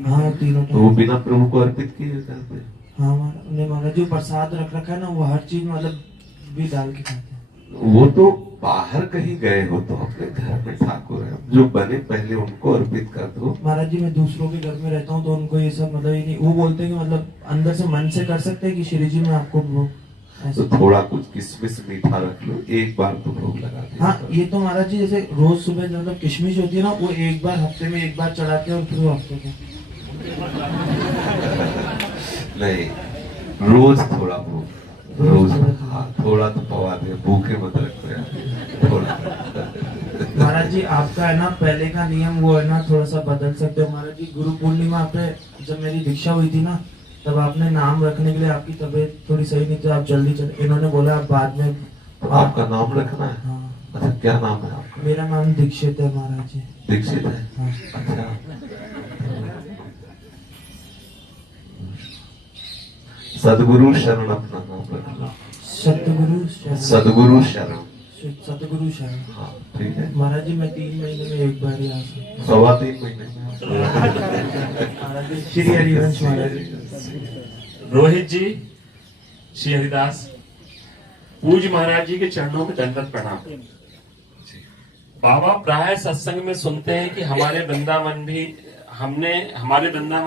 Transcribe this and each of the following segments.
हाँ तीनों तो वो बिना प्रभु को अर्पित किए करते हैं। हाँ महाराज जो प्रसाद रख रखा है ना वो हर चीज मतलब भी डाल के खाते हैं। वो तो बाहर कहीं गए हो तो अपने घर में ठाकुर है, जो बने पहले उनको अर्पित कर दो। महाराज जी मैं दूसरों के घर में रहता हूँ तो उनको ये सब मतलब ही नहीं, वो बोलते हैं कि मतलब अंदर से मन से कर सकते हैं कि श्री जी मैं आपको वो तो थोड़ा कुछ किशमिश मीठा रख लो, एक बार तो भोग लगा दिया। हाँ ये तो महाराज जी जैसे रोज सुबह मतलब किशमिश होती है ना वो एक बार हफ्ते में एक बार चढ़ाते हैं और फिर वो हफ्ते को नहीं, रोज थोड़ा भोग, रोज हाँ थोड़ा तो पवा दे, भूखे मत रखते थोड़ा। महाराज जी आपका है ना पहले का नियम वो है ना थोड़ा सा बदल सकते हो महाराज जी। गुरु पूर्णिमा पे जब मेरी दीक्षा हुई थी ना तब आपने नाम रखने के लिए आपकी तबीयत थोड़ी सही नहीं थी, आप जल्दी चले, इन्होंने बोला आप बाद में। तो आपका नाम रखना है? हाँ। अच्छा क्या नाम है आपका? मेरा नाम दीक्षित है महाराज जी। दीक्षित है? हाँ। अच्छा सदगुरु शरण अपना नाम रखना। सतगुरु शरण। सदगुरु शरण। सतगुरु शरण। हाँ ठीक है महाराज जी मैं 3 महीने में एक बार ही आ सकता हूँ। 3.25 महीने में। महाराज जी श्री हरिवंश महाराज जी। रोहित जी, श्री हरिदास, पूज्य महाराज जी के चरणों में दंडवत प्रणाम। बाबा प्राय सत्संग में सुनते हैं कि हमारे वृंदावन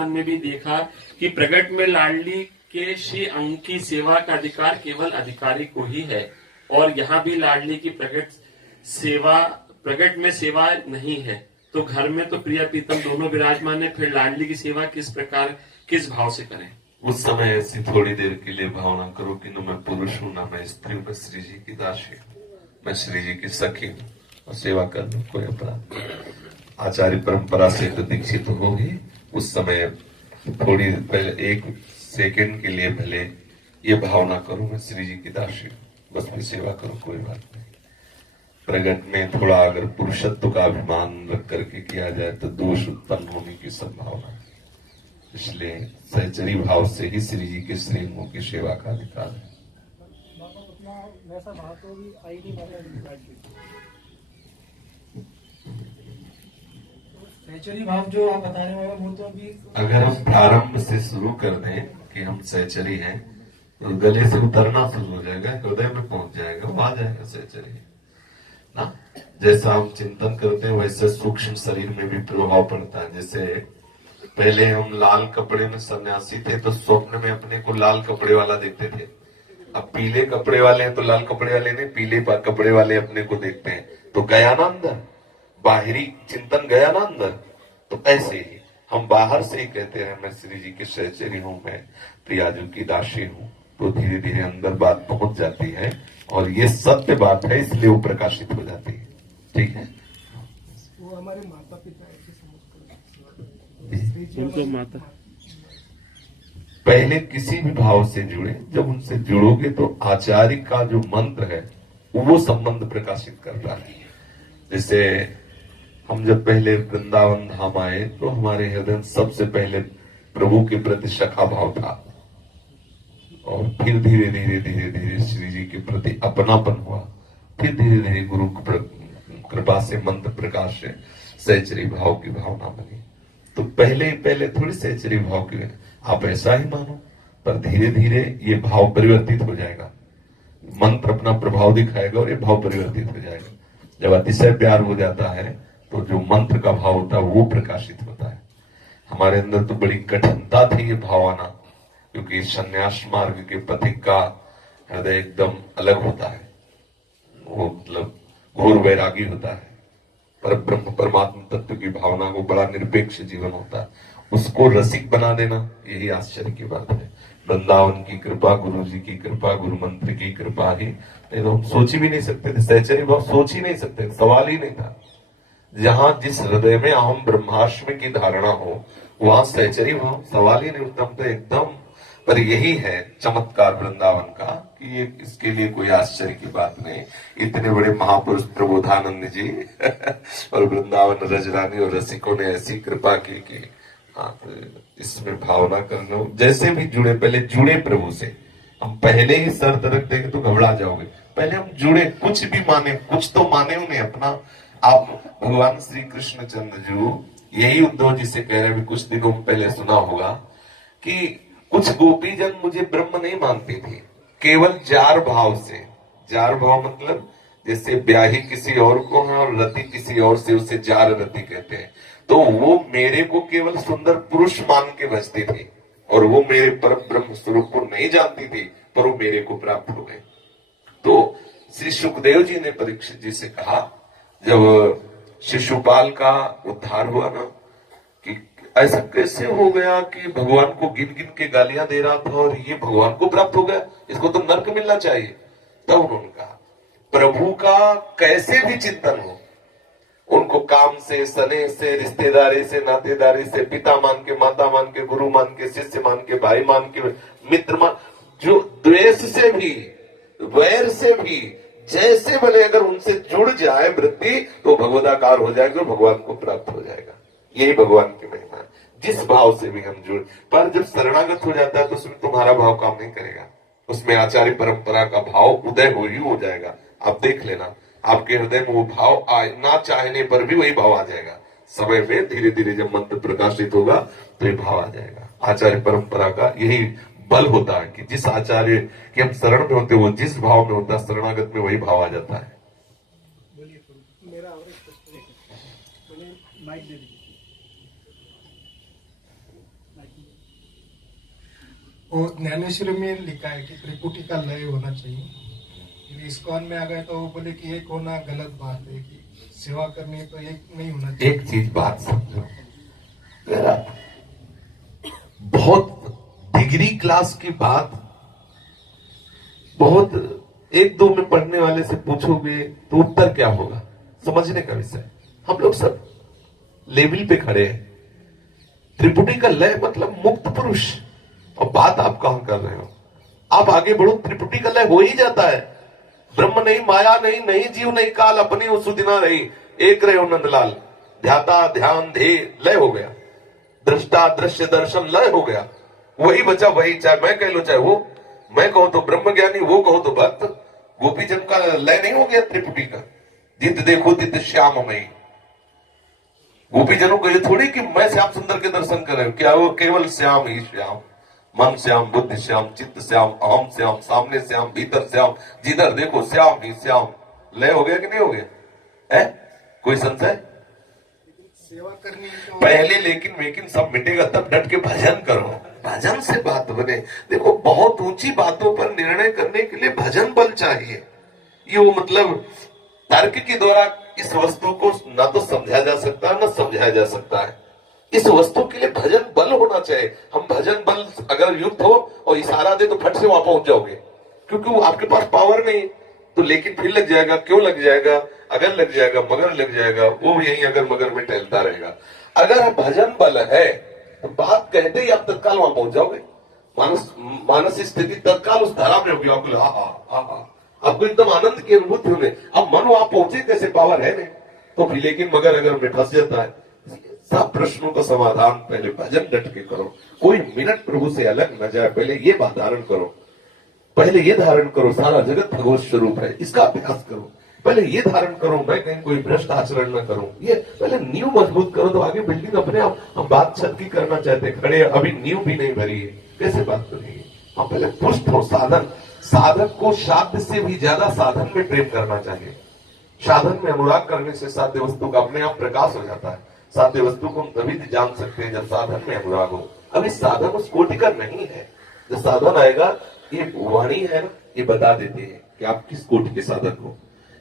में भी देखा कि प्रगट में लाडली के श्री अंग की सेवा का अधिकार केवल अधिकारी को ही है, और यहाँ भी लाडली की प्रगट में सेवा नहीं है, तो घर में तो प्रिया प्रीतम दोनों विराजमान है, फिर लाडली की सेवा किस प्रकार किस भाव से करें? उस समय ऐसी थोड़ी देर के लिए भावना करो कि न मैं पुरुष हूं न मैं स्त्री हूं, मैं श्री जी की दासी हूं, मैं श्री जी की सखी हूं, और सेवा कर लो, कोई अपराध नहीं। आचार्य परंपरा से तो दीक्षित हो ही, उस समय थोड़ी पहले 1 सेकंड के लिए भले ये भावना करो मैं श्री जी की दासी हूं, बस मैं सेवा करो, कोई बात नहीं। प्रगट में थोड़ा अगर पुरुषत्व का अभिमान रख करके किया जाए तो दोष उत्पन्न होने की संभावना है, इसलिए सहचरी भाव से ही श्री जी के श्रीअंगों की सेवा का अधिकार है। सहचरी भाव जो आप बता रहे हो वो तो अभी अगर हम प्रारंभ से शुरू कर दें कि हम सहचरी हैं तो गले से उतरना शुरू हो जाएगा, हृदय में पहुंच जाएगा, वो आ जाएगा सहचरी ना। जैसा हम चिंतन करते हैं वैसे सूक्ष्म शरीर में भी प्रभाव पड़ता है। जैसे पहले हम लाल कपड़े में सन्यासी थे तो स्वप्न में अपने को लाल कपड़े वाला देखते थे, अब पीले कपड़े वाले हैं तो लाल कपड़े वाले ने पीले कपड़े वाले अपने को देखते हैं, तो गया ना अंदर, बाहरी चिंतन गया ना अंदर। तो ऐसे ही हम बाहर से ही कहते हैं मैं श्री जी की सहचरी हूं, मैं प्रियाजू की दासी हूं, तो धीरे धीरे अंदर बात पहुंच जाती है, और ये सत्य बात है इसलिए वो प्रकाशित हो जाती है। ठीक है, वो हमारे माता पिता ऐसे उनको माता पहले किसी भी भाव से जुड़े, जब उनसे जुड़ोगे तो आचार्य का जो मंत्र है वो संबंध प्रकाशित करता है। जैसे हम जब पहले वृंदावन धाम आए तो हमारे हृदय में सबसे पहले प्रभु के प्रति सखा भाव था, और फिर धीरे धीरे धीरे धीरे श्री जी के प्रति अपनापन हुआ, फिर धीरे धीरे गुरु कृपा से मंत्र प्रकाश से सहचरी भाव की भावना बनी। तो पहले थोड़ी सहचरी भाव की, आप ऐसा ही मानो, पर धीरे धीरे ये भाव परिवर्तित हो जाएगा, मंत्र अपना प्रभाव दिखाएगा और ये भाव परिवर्तित हो जाएगा। जब अतिशय प्यार हो जाता है तो जो मंत्र का भाव होता है वो प्रकाशित होता है। हमारे अंदर तो बड़ी कठिनता थी ये भाव आना, क्योंकि संन्यास मार्ग के पथिक का हृदय एकदम अलग होता है, वो मतलब घोर वैरागी होता है, पर ब्रह्म परमात्मा तत्व की भावना को बड़ा निरपेक्ष जीवन होता है, उसको रसिक बना देना यही आश्चर्य की बात है। वृंदावन की कृपा, गुरु जी की कृपा, गुरु मंत्र की कृपा ही, नहीं तो हम सोच ही भी नहीं सकते थे, सहचरी भाव सोच ही नहीं सकते, सवाल ही नहीं था। जहां जिस हृदय में अहम ब्रह्मास्मि की धारणा हो वहां सहचरी भाव सवाल ही नहीं उठता, तो एकदम। पर यही है चमत्कार वृंदावन का कि ये इसके लिए कोई आश्चर्य की बात नहीं। इतने बड़े महापुरुष प्रबोधानंद जी और वृंदावन रजरानी और रसिकों ने ऐसी कृपा की कि हाँ, तो इसमें भावना करना, जैसे भी जुड़े, पहले जुड़े प्रभु से। हम पहले ही शर्त रख देंगे तो घबरा जाओगे, पहले हम जुड़े, कुछ भी माने, कुछ तो माने उन्हें अपना। आप भगवान श्री कृष्ण चंद्र जी यही उद्धव जी से कह रहे हैं, अभी कुछ दिनों पहले सुना होगा कि कुछ गोपीजन मुझे ब्रह्म नहीं मानती थी, केवल जार भाव से। जार भाव मतलब जैसे ब्याही किसी और को है और रति किसी और से, उसे जार रति कहते हैं। तो वो मेरे को केवल सुंदर पुरुष मान के बजती थी और वो मेरे परम ब्रह्म स्वरूप को नहीं जानती थी, पर वो मेरे को प्राप्त हो गए। तो श्री सुखदेव जी ने परीक्षित जी से कहा, जब शिशुपाल का उद्धार हुआ ना, कि ऐसा कैसे हो गया कि भगवान को गिन गिन के गालियां दे रहा था और ये भगवान को प्राप्त हो गया, इसको तो नर्क मिलना चाहिए। तब उन्होंने कहा, प्रभु का कैसे भी चिंतन हो, उनको काम से, स्नेह से, रिश्तेदारी से, नातेदारी से, पिता मान के, माता मान के, गुरु मान के, शिष्य मान के, भाई मान के, मित्र मान, जो द्वेष से भी, वैर से भी, जैसे भले अगर उनसे जुड़ जाए वृत्ति, तो भगवदाकार हो जाएगा, भगवान को प्राप्त हो जाएगा। यही भगवान की महिमा है। जिस भाव से भी हम जुड़, पर जब शरणागत हो जाता है तो उसमें तुम्हारा भाव काम नहीं करेगा, उसमें आचार्य परंपरा का भाव उदय हो जाएगा। आप देख लेना, आपके हृदय में वो भाव ना चाहने पर भी वही भाव आ जाएगा। समय में धीरे धीरे जब मंत्र प्रकाशित होगा तो ये भाव आ जाएगा। आचार्य परंपरा का यही बल होता है कि जिस आचार्य के हम शरण में होते, वो जिस भाव में होता है, शरणागत में वही भाव आ जाता है। मेरा और एक प्रश्न है, माइक दे दीजिए। और ज्ञानेश्वरी में लिखा है कि त्रिपुटी का लय होना चाहिए। फिर इस्कॉन में आ गए तो वो बोले कि एक होना गलत बात है, कि सेवा करनी तो एक नहीं होना चाहिए। एक चीज बात समझो, बहुत डिग्री क्लास की बात, बहुत एक दो में पढ़ने वाले से पूछोगे तो उत्तर क्या होगा, समझने का विषय। हम लोग सब लेवल पे खड़े हैं। त्रिपुटी का लय मतलब मुक्त पुरुष, और बात आप कहां कर रहे हो? आप आगे बढ़ो, त्रिपुटी का लय हो ही जाता है। ब्रह्म नहीं, माया नहीं, नहीं जीव नहीं काल, अपनी सुदिना रही, एक रहे नंदलाल। ध्याता ध्यान ध्येय लय हो गया, दृष्टा दृश्य दर्शन लय हो गया, वही बचा वही। चाहे मैं कह लो चाहे वो, मैं कहूं तो ब्रह्म ज्ञानी, वो कहो तो भक्त। गोपीजन का लय नहीं हो गया त्रिपुटी का? जित देखो तित श्याममयी। गोपीजनों को ये थोड़ी कि मैं श्याम सुंदर के दर्शन कर रहे हो, क्या वो केवल श्याम ही श्याम, मन श्याम, बुद्धि श्याम, चित्त श्याम, अहम श्याम, सामने श्याम, भीतर श्याम, जिधर देखो श्याम ही श्याम। लय हो गया कि नहीं हो गया है? कोई संशय? सेवा करनी तो पहले लेकिन सब मिटेगा, तब डट के भजन करो, भजन से बात बने। देखो, बहुत ऊंची बातों पर निर्णय करने के लिए भजन बल चाहिए। ये वो मतलब तर्क के द्वारा इस वस्तु को ना तो समझा जा सकता है, ना समझाया जा सकता है। इस वस्तु के लिए भजन बल होना चाहिए। हम भजन बल अगर युक्त हो और इशारा दे तो फट से वहां पहुंच जाओगे, क्योंकि वो आपके पास पावर नहीं। तो लेकिन फिर लग जाएगा, क्यों लग जाएगा? अगर लग जाएगा, मगर लग जाएगा, वो यही अगर मगर में टहलता रहेगा। अगर भजन बल है तो बात कहते ही आप तत्काल वहां पहुंच जाओगे। मानसिक स्थिति तत्काल उस धारा में होगी। आपको एकदम आनंद की अनुभूति होगी। अब मन वहां पहुंचे कैसे? पावर है नहीं। तो फिर लेकिन मगर अगर में फंस जाता है। सब प्रश्नों का समाधान पहले भजन डट के करो। कोई मिनट प्रभु से अलग न जाए, पहले ये बात धारण करो, पहले ये धारण करो सारा जगत भगवत स्वरूप है, इसका अभ्यास करो। पहले ये धारण करो मैं कहीं कोई भ्रष्ट आचरण न करूं। ये पहले नींव मजबूत करो, तो आगे बिल्डिंग अपने आप। हम बात छत की करना चाहते, खड़े अभी नींव भी नहीं भरी है, कैसे बात करेंगे? हम पहले पुष्ट हो। साधक को साध्य से भी ज्यादा साधन में प्रेम करना चाहिए। साधन में अनुराग करने से साध्य वस्तु का अपने आप प्रकाश हो जाता है। साध्य वस्तु को हम तभी जान सकते हैं जब साधन में अनुराग हो। अभी साधन उस कोटि का नहीं है। जब साधन आएगा, ये वाणी है ना, ये बता देते हैं कि आप किस कोटि के साधक हो।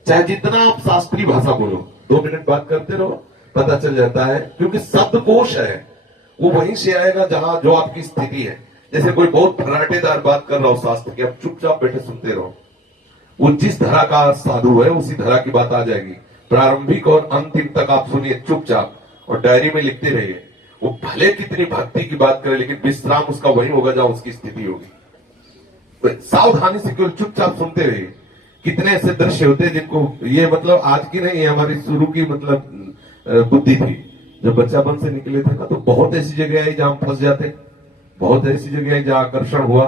चाहे जितना आप शास्त्रीय भाषा बोलो, 2 मिनट बात करते रहो, पता चल जाता है। क्योंकि शब्दकोश है, वो वहीं से आएगा जहां जो आपकी स्थिति है। जैसे कोई बहुत फर्राटेदार बात कर रहा हो शास्त्र की, आप चुपचाप बैठे सुनते रहो। वो जिस धरा का साधु है उसी धरा की बात आ जाएगी। प्रारंभिक और अंतिम तक आप सुनिए चुपचाप, और डायरी में लिखते रहिए। वो भले कितनी भक्ति की बात करे, लेकिन विश्राम उसका वही होगा जहां उसकी स्थिति होगी। सावधानी से केवल चुपचाप सुनते रहिए। कितने ऐसे दृश्य होते हैं जिनको ये मतलब आज की नहीं, हमारी शुरू की मतलब बुद्धि थी। जब बच्चापन से निकले थे ना, तो बहुत ऐसी जगह आई जहां फंस जाते, बहुत ऐसी जगह आई जहां आकर्षण हुआ।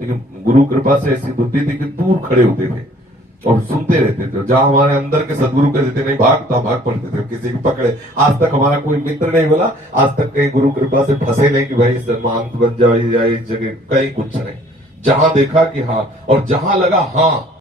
लेकिन गुरु कृपा से ऐसी बुद्धि थी कि दूर खड़े होते थे। और सुनते रहते थे। जहां हमारे अंदर के सदगुरु कहते थे नहीं भाग पड़ते थे, किसी को पकड़े। आज तक हमारा कोई मित्र नहीं बोला, आज तक कहीं गुरु कृपा से फंसे नहीं कि भाई महंत बन जाए या इस जगह, कहीं कुछ नहीं। जहां देखा कि हाँ, और जहां लगा हाँ